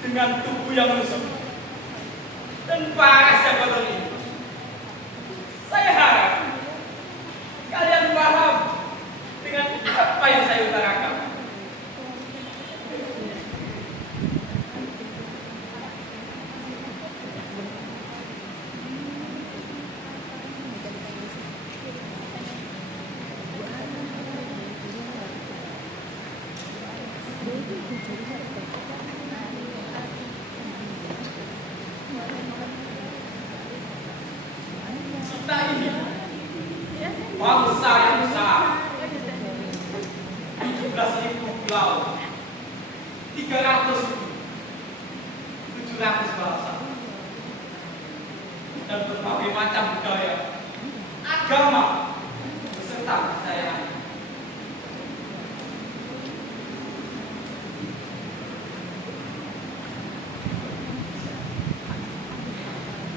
dengan tubuh yang lusuh dan paras yang kotor ini. Saya harap kalian paham dengan apa yang saya utarakan. Kita ini bangsa yang besar, 17.000 pulau, 700 bahasa, dan berbagai macam budaya, agama, beserta kepercayaan.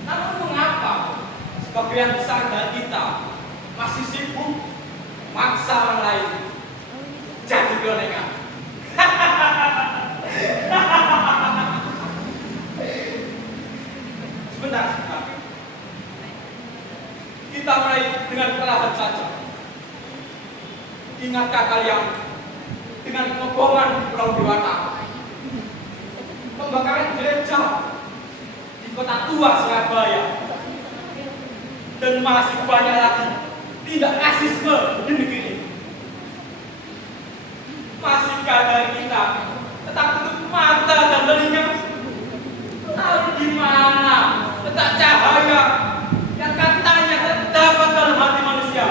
Namun mengapa sebagian besar dari kita masih sibuk maksa orang lain jadi boneka? Sebentar. Kita mulai dengan perlahan saja. Ingatkah kalian dengan kebohongan di Pulau Dewata, pembakaran gereja di kota tua Surabaya, dan masih banyak lagi tindak rasisme di negeri ini? Masihkah dari kita tetap tutup mata dan telinga? Lalu di mana letak cahaya yang katanya terdapat dalam hati manusia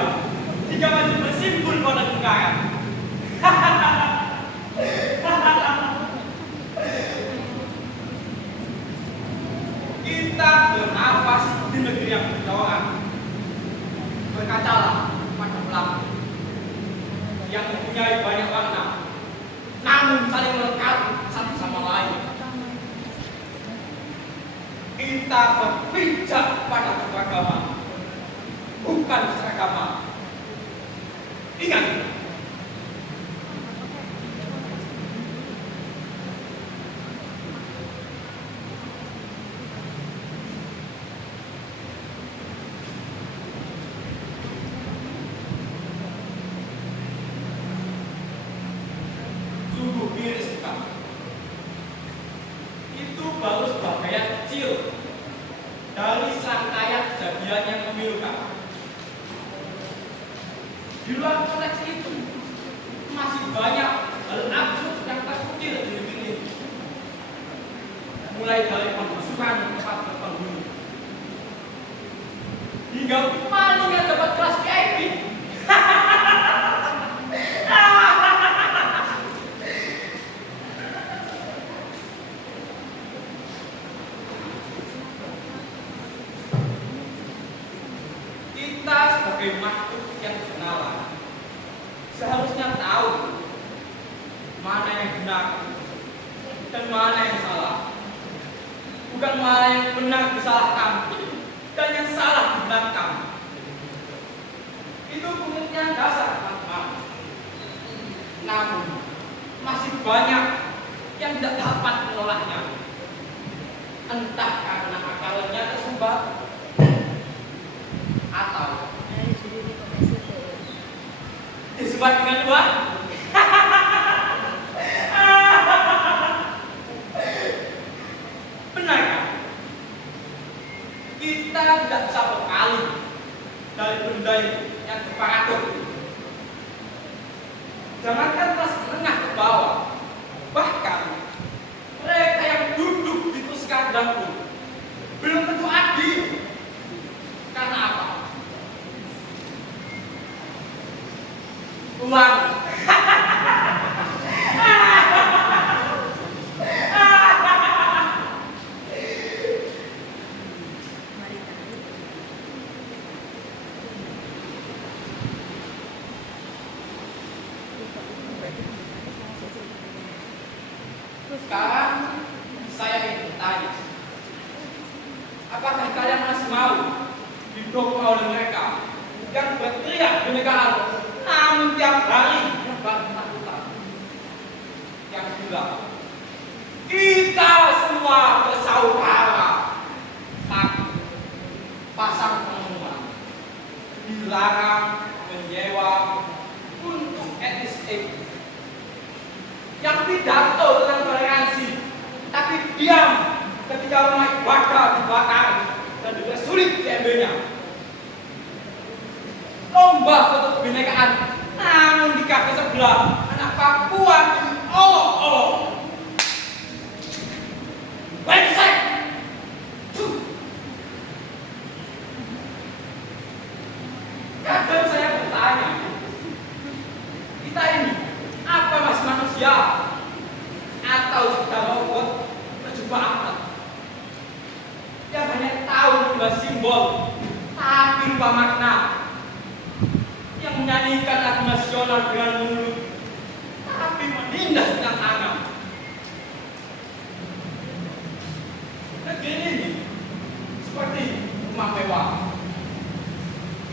jika masih bersimpul pada kengkaran? Kita bernafas di negeri yang berdoa. Berkacalah pada pelangi yang mempunyai banyak warna, namun saling melengkapi satu sama lain. Kita berpijak pada keberagaman, bukan seragaman. Ingat, itu baru sebagian kecil dari serangkaian kejadian yang memilukan. Di luar konteks itu masih banyak hal absurd yang terukir di negeri ini, mulai dari pembusukan tempat berpenghuni hingga maling yang dapat kelas VIP. Kita sebagai makhluk yang berkenalan seharusnya tahu mana yang benar dan mana yang salah. Bukan mana yang benar disalahkan dan yang salah dibenarkan. Itu pemikiran dasar teman-teman. Namun masih banyak yang tidak dapat menolaknya, entah karena akalnya tersumbat atau disebut dengan uang. Benar kan? Kita tidak bisa berpaling dari benda yang berparatur. Jangankan kelas menengah ke bawah, bahkan mereka yang duduk di kursi kadang pun belum tentu adil. Karena apa? Uang. Sekarang saya ingin bertanya, apakah kalian masih mau didukung oleh mereka yang berteriak kenegaraan, namun tiap hari berbantah-bantah, yang juga kita dilarang menyewa untuk etnis yang pidato tentang toleransi, tapi diam ketika rumah ibadah dibakar dan juga sulit diambilnya. Lomba foto kebinekaan, namun di kafe sebelah anak Papua diolok-olok. Brengsek! Kadang saya bertanya, kita ini apa masih manusia atau sudah robot berjumpa amat yang hanya tahu membuat simbol tapi lupa makna, yang menyanyikan lagu nasional dengan mulut tapi menindas dengan tangan. Negeri ini seperti rumah mewah,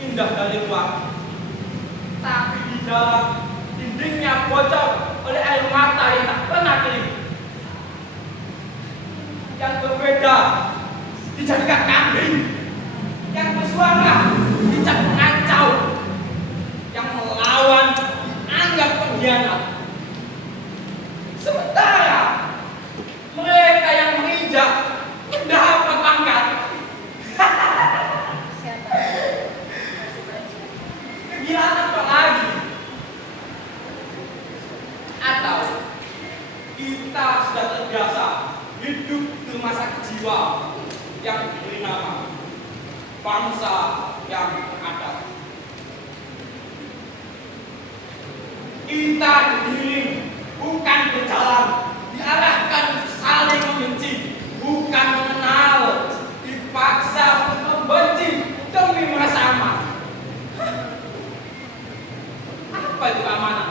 indah dari luar, tapi di dalam dindingnya bocor oleh air mata yang tak pernah kering. Yang berbeda dijadikan kambing, yang bersuara dicap pengacau, yang melawan dianggap pengkhianat. Sementara mereka yang menginjak mendapat pangkat. Kegilaan apa lagi? Atau kita sudah terbiasa hidup di rumah sakit jiwa yang diberi nama bangsa yang ada. Kita digiring bukan berjalan, diarahkan saling membenci, bukan mengenal, dipaksa untuk membenci demi merasa aman. Apa itu keamanan?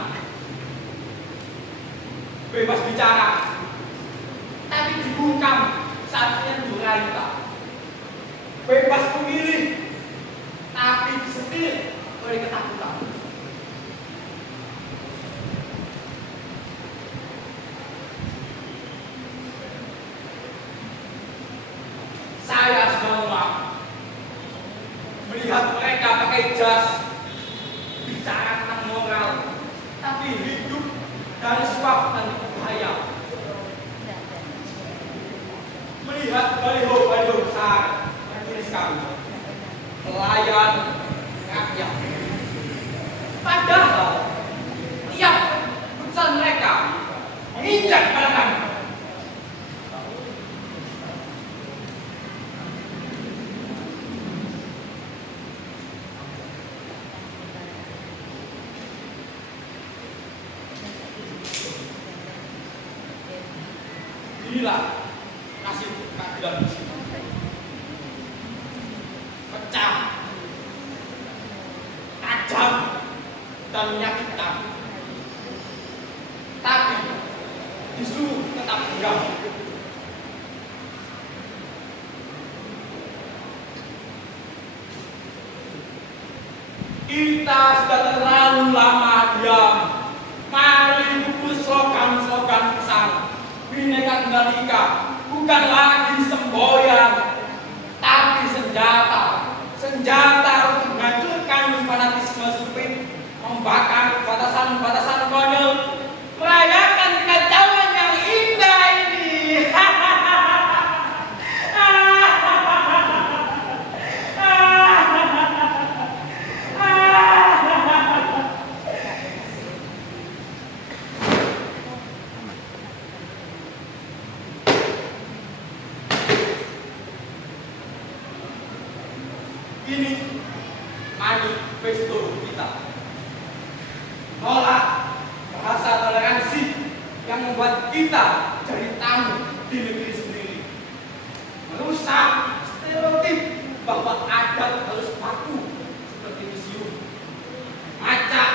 Bebas bicara, tapi dibungkam saat menyurai kita. Bebas memilih, tapi disetir oleh ketakutan. Saya sudah muak melihat mereka pakai jas, bicara tentang moral, tapi hidup dari suap dan bahaya. Melihat baliho-baliho besar yang tuliskan pelayan rakyat. Padahal tiap putusan mereka menginjak pada kami. Inilah nasib keadilan di sini. Pecah, tajam, dan menyakitkan. Tapi disuruh tetap diam. Kita sudah terlalu lama diam. Mari buku slogan-slogan besar. Bhinneka Tunggal Ika bukan lagi semboyan, tapi senjata. Senjata untuk menghancurkan fanatisme sempit, membakar batasan-batasan konyol, merayakan kekacauan yang indah ini. Ini manifesto kita. Nolak bahasa toleransi yang membuat kita jadi tamu di negeri sendiri. Merusak stereotip bahwa adat harus baku seperti museum. Acak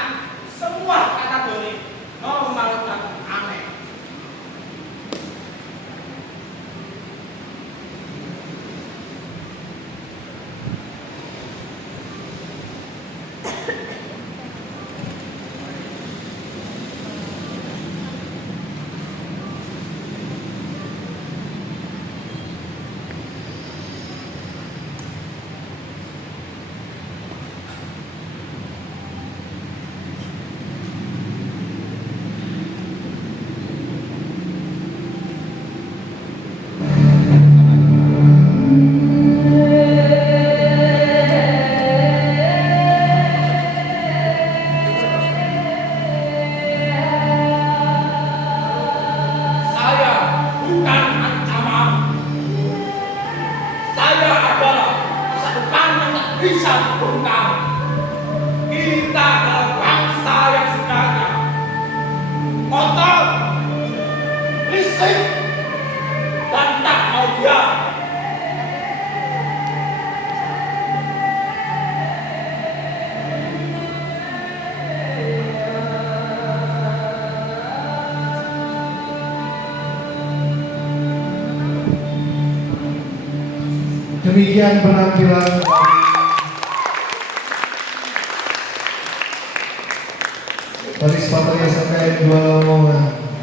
semua kategori normal dan aneh. bisa membongkar kita adalah bangsa yang sebenarnya kotor, berisik, dan tak mau diam. Demikian penampilan dari Sepatria SMKN 2 Lamongan.